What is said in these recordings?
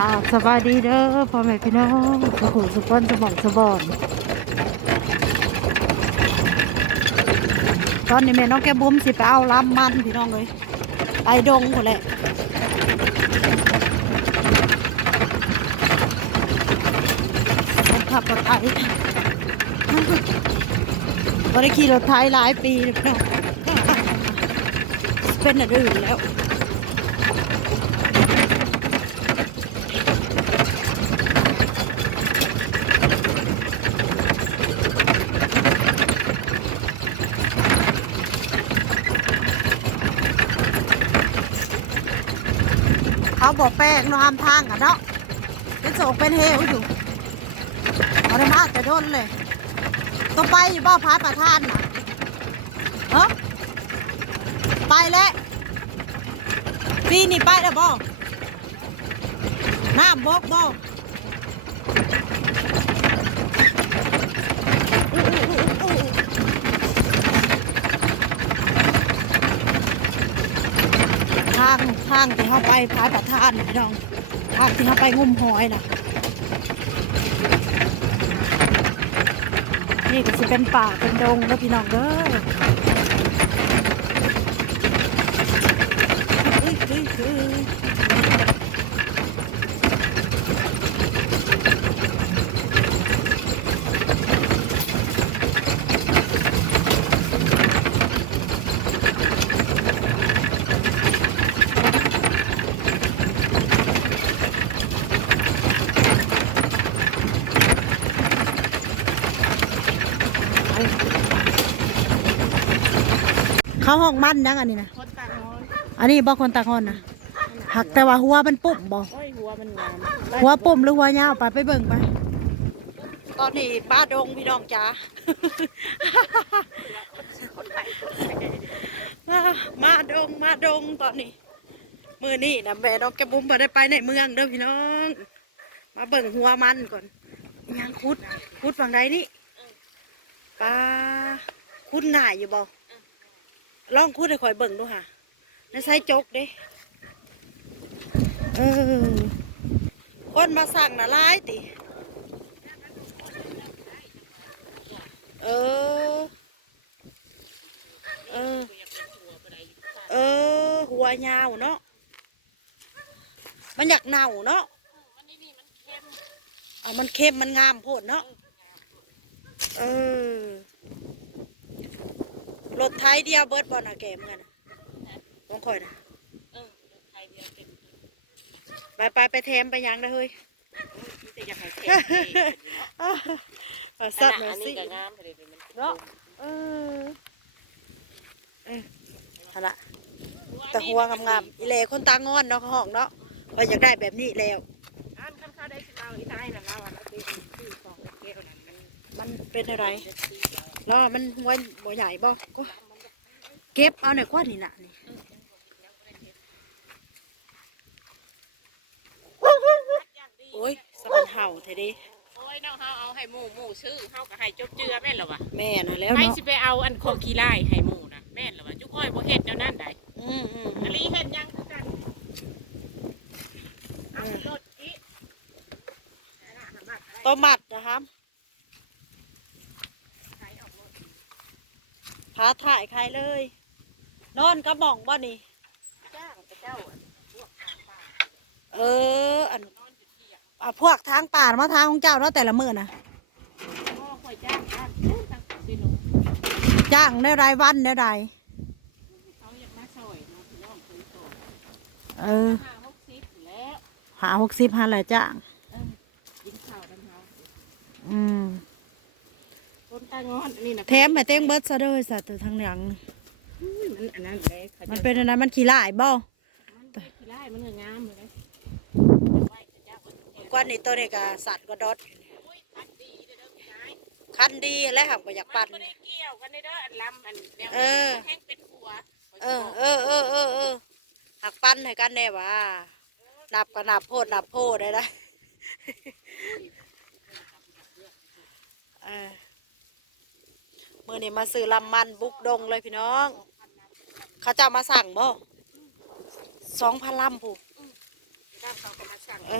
ราบสบายดีเด้อพ่อแม่พี่น้องสุขุสุขวันสมองสบอนตอนนี้แม่น้องแกบุ้มสิไปเอาล้ำมันพี่น้องเลยไปดงหมดแหละขับรถไถบริขี่รถไถหลายปีเลยพี่น้องเป็นอันอื่นแล้ว เขาบอกแป้งเนาะห้ามทางกันเนาะเป็นโศกเป็นเฮวอยู่เอาได้มาแต่โดนเลยต้องไปอยู่บ้าพายประทานนะเฮ้ไปแล้วปีนี่ไปแล้วบ่น้ำบกบ่อู้อู้อู้อู้ ทางทางที่เขาไปพายประทานพี่น้องทางที่เขาไปงุ่มหอยนะนี่ก็จะเป็นป่าเป็นดงแล้วพี่น้องเด้อเฮ้ยเฮ้ยเฮ้ย เขาห้องมันยังอันนี้นะคนตาน้อยอันนี้บอกคนตาคอนนะหักแต่ว่าหัวมันปุ่มบ่โอ้ยหัวมันงามหัวปุ่มหรือหัวยาวไปไปเบิ่งไปตอนนี้ป้าดงพี่น้องจ๋ามาดงมาดงตอนนี้ มือนี่นะแม่น้องแกบุ้มมาได้ไปในเมืองเด้อพี่น้อง มาเบิ่งหัวมันก่อนยังคุดคุดฝั่งใดนี่ปลาคุดง่ายอยู่บ่ ลองคุดให้คอยเบิ่งดูค่ะในไซจกเด้เออคนมาสั่งน่ะหลายติ เออ เออ เออ หัวยาวเนาะ มันอยากเน่าเนาะอะมันเค็มมันงามโพดเนาะ เออ รถไทยเดียวเบิร์ดบอลอะแกมกันต้องคอยนะเออใครเดียวเป็นไปไปไปแทมไปยังนะเฮ้ยมีแต่อยากให้เท่เอาสัตว์หนสิงามเลยเป็นมันเนาะเออเออฮะละแต่หัวงามๆอีเล่คนตางอนเนาะเขาห้องเนาะคอยอยากได้แบบนี้แล้วอันข้าวได้สิเอาอีท้ายนั่นแล้วอันนั้นคือชื่องแก้วนั่นมันเป็นอะไร เอาแล้วมันหัวบ่ใหญ่บ่ก็เก็บเอาหน่อยกว่านี่น่ะนี่โอ้ยสมันเห่าเทเดิโอ้ยน้องเฮาเอาให้หมู่หมู่ซื้อเฮาก็ให้จบเจือแม่นเหรอวะแม่น่ะแล้วไปเนาะสิไปเอาอันของขี้ไล่ให้หมู่นะแม่นเหรอวะจุกอ้อยบ่เฮ็ดแนวนั้นได้อืมอืมอันนี้เฮ็ดยังคือกันเอารถอีตัวหมัดนะครับ พาถ่ายใครเลย นอนกระหม่องบ่นี่จ้างเจ้าเอออันอะพวกทางป่ามาทางของเจ้าเนาะแต่ละมื้อนะพ่อคอยจ้างจ้างตั้งสิหนูจ้างได้รายวันได้รายเขาอยากมาซอยเนาะพี่น้องคุยโตเออห้าหกสิบแล้วหาหกสิบหาหลายจ้างกินข้าวกันเฮาอืมต้นตา งอนอันนี้นะแถมแม่เต้งเบิดซะเด้อสัตว์ตัวทางหลังมันอันนั้นเลยขาจะมันเป็นอะไรมันขี้ลายบ่มันเป็นขี้ไล่มันก็งามเลยไหว้เจ้าคนแก่กว่านี้ตัวนี้ก็สัตว์ก็ดอดโอ้ยพัดดีเด้อเด้อพี่นายคันดีและหักบ่อยากปั่น มันบ่ได้เกี่ยวกันเด้อเด้ออันลำอันแนวเออ แห้งเป็นหัวเออเออเออเออเออหักปั้นให้กันแน่ว่า นับก็นับโพดนับโพดได้ได้เออ มื่อนี้มาซื้อลำมันบุกดงเลยพี่น้อง เขาจะเอามาสั่งบ่สองพันลำผูกเจ้าเขาก็มาสั่งเอ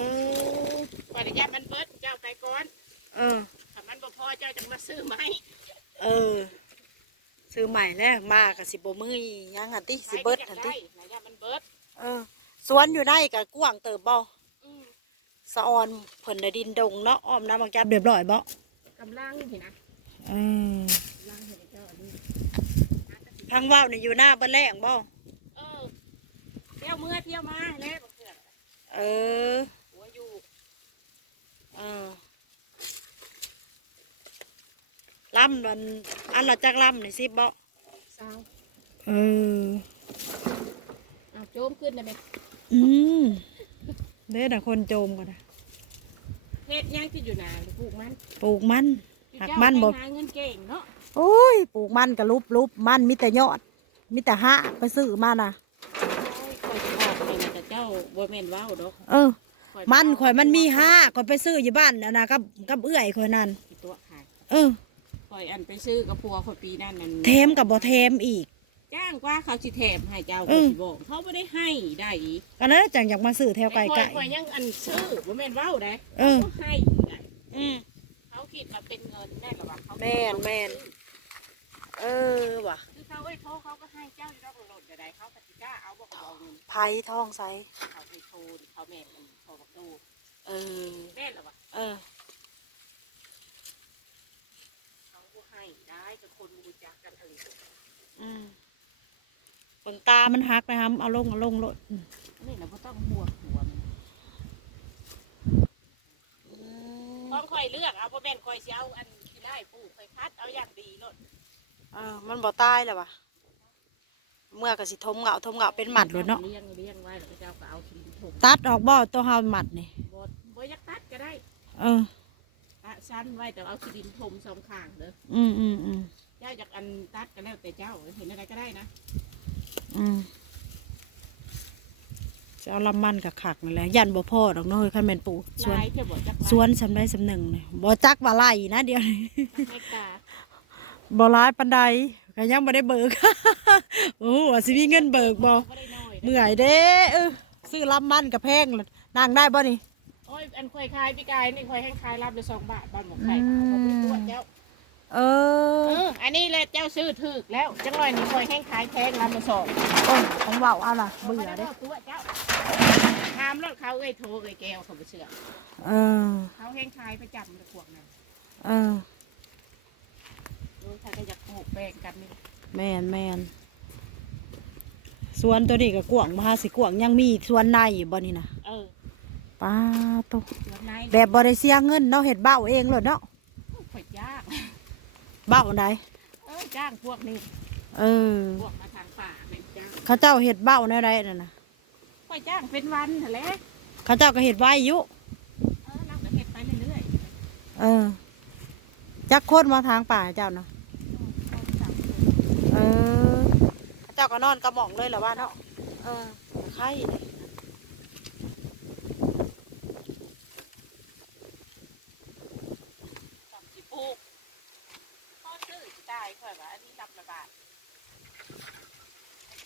อขออนุญาตมันเบิดเจ้าไปก่อนเออถ้ามันบ่พอเจ้าจังมาซื้อไหมเออ ซื้อใหม่แล้วมากับสิบมือยังหันติสิเบิดหันติขออนุญาตมันเบิดเออสวนอยู่ได้กับกว้างเติบบ่อืมสะออนเพิ่นได้ดินดงเนาะอ้อมน้ำบางจับเรียบร้อยบ่กำลังเห็นนะเออ กำลังเห็นเจ้าอันนี้ทางว่าวนี่อยู่หน้าเบิ่นแรงบ่เออเที่ยวเมื่อเที่ยวมาแล้วบ่เพื่อนเออหัวอยู่เออล่ำมันอันละจักล่ำนี่สิบ่สาวเออเอาโจมขึ้นได้ไหมอืมเด้อน่ะคนโจมก่อนนะเฮ็ดหยังที่อยู่นาปลูกมันปลูกมันอยู่หักเจ้ามันบ่ไปหาเงินเก่งเนาะ โอ้ยปลูกมันกับรูปรูปมันมีแต่ยอด มีแต่ห้าไปซื้อมานะโอ้ยข่อยสิบอกให้นะแต่เจ้าบ่แม่นเว้าดอกเออข่อยมันข่อยมันมีเห้าข่อยไปซื้ออยู่บ้านนะนะกับกับเอื้อยข่อยนั่นสิตัวขายเออข่อยอันไปซื้อกับพัวข่อยปีนั้นมันเทมกับบ่เทมอีกจ้างกว่าเขาสิแถมให้เจ้าเอก็อสิบอกเขาไม่ได้ให้ได้อีกก็นั้นจังอยากมาซื้อแถวไก่ข่อไก่ยข่อยยังอันซื้อบ่แม่นเว้าได้เออเขาให้ได้อืมเขาคิดมาเป็นเงินแม่นหรอวะเขาแม่นแม่น เออว่ะคือเขาไว้โทรเขาก็ให้เจ้าอยู่รอบโหลดได้เขาปฏิกล้าเอาบอกเอาเงินไผ่ทองใสเขาไปโทรเขาแม่นมันโทรบอกดูเออแม่นหรอวะเออเขาก็ให้ได้กับคนรู้จักกันเอออืมเบิ่งตามันหักนะครับเอาลงเอาลงโลดอืมนี่เราก็ต้องห่วงหัวมันต้องคอยเลือกเอาเพราะแม่นคอยเสียเอาอันที่ได้ปลูกคอยคัดเอาอย่างดีโลด เออมันบ่ตายแล้วว่ะเมื่อก็สิทมเหงาทมเหงาเป็นหมัดเลยเนาะเลี้ยงเลี้ยงไว้แล้วเจ้าก็เอาทิ้งถุงตัดออกบ่ตัวเฮาหมัดนี่บดบ่อยักตัดก็ได้เออตะชั้นไว้แต่เอาขี้ดินถมสองข้างเด้ออืมอืมอืมเจ้าอยากอันตัดก็แล้วแต่เจ้าเห็นอะไรก็ได้นะอืมจะเอาลำมันกับขักนั่นแหละยันบ่พ่อดอกเน้อยคันแม่นปูสวนลายเท่าบ่จักสวนสำได้สำหนึ่งเลยบ่จักว่าไล่นะเดี๋ยวนี้ให้ตา บ่ร้ายปันใดก็ยังบ่ได้เบิก โอ้ว่าสิมีเงินเบิกบ่บ่ได้น้อยเมื่อยเด้เออซื้อลำมันกับแพงเลยนั่งได้บ่นี่โอ้ยอันคอยคายพี่กายนี่คอยให้คายรับไปสองบาทบ้านหมกไข่อืมเอาไปตัวเจ้าเอเออออันนี้เลยเจ้าซื้อถึกแล้วจังหน่อยนี่คอยให้คายแพงรับมาสองโอ้ยของเว้าเอาล่ะเบื่อเด้าตัวเจ้าถามรถเขาเอ้ยโทรเอ้ยแก้วเขาไปเชื่อเออเขาให้คายประจำเลยพวกนั้นเออโดย ถ้าก็อยากโขกแป้งกันนี่แม่นแม่นสวนตัวนี้ก็กว้างมหาสิกว้างยังมีสวนในอยู่บ่นี่นะเออป้าตกส่วนในแบบบริเสียเงินเนาะเห็ดเบ้าเองเลยเนาะข่อยยากเบ้าใดเออจ้างพวกนี้เออ พวกมาทางป่าเนี่ยจ้างเขาเจ้าเห็ดเบ้าแนวใดนั่นนะข่อยจ้างเป็นวันเถอะแหละเขาเจ้าก็เห็ดไว้อยู่เออเราก็เฮ็ดไปเรื่อยเออจักคนมาทางป่าเจ้าเนาะ ๆ เออเขาเจ้าก็นอนกระหม่องเลยเหรอว่าเนาะเออไข่เลยสองสิบปลูกพ่อซื้อสิตายข่อยว่าอันนี้ลำละบาท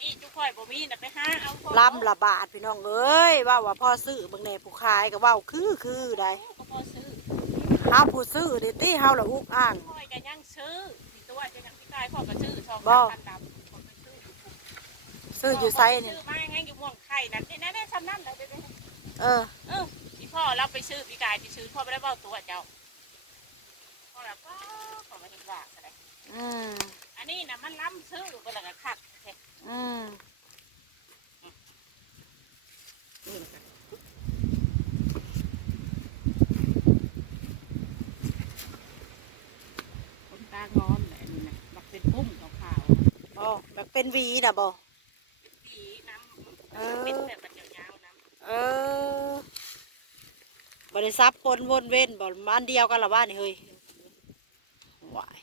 นี่ทุกข่อยบ่มีน่ะไปหาเอาพ่อลำละบาทพี่น้องเอ้ยว่าว่าพ่อซื้อบางแหน่ผู้ขายก็เว่าคือคือได้ก็พ่อซื้อเฮาผู้ซื้อดิตี้เฮาละอุกอ่างข่อยก็ยังซื้อสิตัวจะยังพี่กายพ่อก็ซื้อช่องบ่พันดำพ่อก็ซื้ออยู่พุ่น ซื้ออยู่ไซนี่ ซื้อมาให้อยู่ม่วงไข่นั่นนี่แน่ๆซ้ำนั่นเลยเด้อเออ เออพี่พ่อเราไปซื้อพี่กายไปซื้อพ่อไม่ได้เบ้าตัวเจ้าพ่อแบบว่าขอมาเห็นว่าอะไรอืมอันนี้นะมันล้ำซื้อไปแล้วก็คักแท้อืมนี่นะคะคนตางอนแหละนี่นะมันเป็นปุ้มขาวอ๋อแบบเป็นหวีน่ะบ่ ๆสีน้ เอำ อ เป็นแบบมันยาวๆน้ เอ อบริษัทปนวนเว้นบ่มันเดียวกันละบ้านนี่เฮ้ยหวาย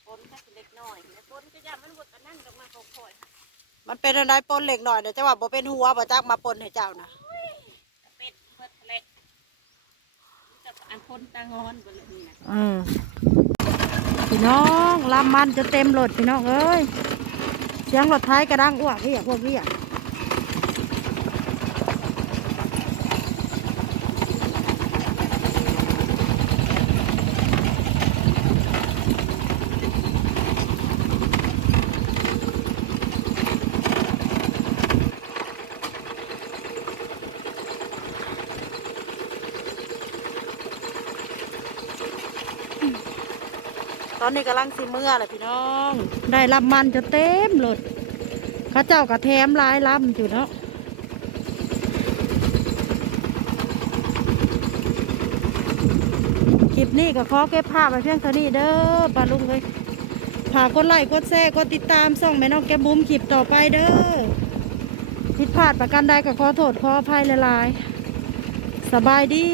ำคนแค่เล็กน้อยแล้วคนก็ย่ามันบดอันนั่นลงมาเขาคอยมันเป็นอะไรปนเหล็กหน่อยเดี๋ยวจะว่าบ่เป็นหัวบ่จักมาปนให้เจ้านะเป็ดเปิดทะเลแต่อันคนตางอนบนเลยนี่นะอืมพี่น้องลำมันจะเต็มรถพี่น้องเอ้ยเสียงรถไทยกระดังอ้วกเรียกพวกเรียก ตอนนี้กำลังสิเมื่อแหละพี่น้อง ได้ลำมันจะเต็มรถเข้าเจ้ากระแถมลายลำอยู่เนาะคลิปนี้ก็ขอเก็บภาพไว้เพียงเท่านี้เด้อปลาลุงเลยฝากกดไลค์กดแชร์กดติดตามส่องแม่น้องแก้มบุ้มคลิปต่อไปเด้อผิดพลาดประการใดก็ขอโทษขออภัยหลายๆ สบายดี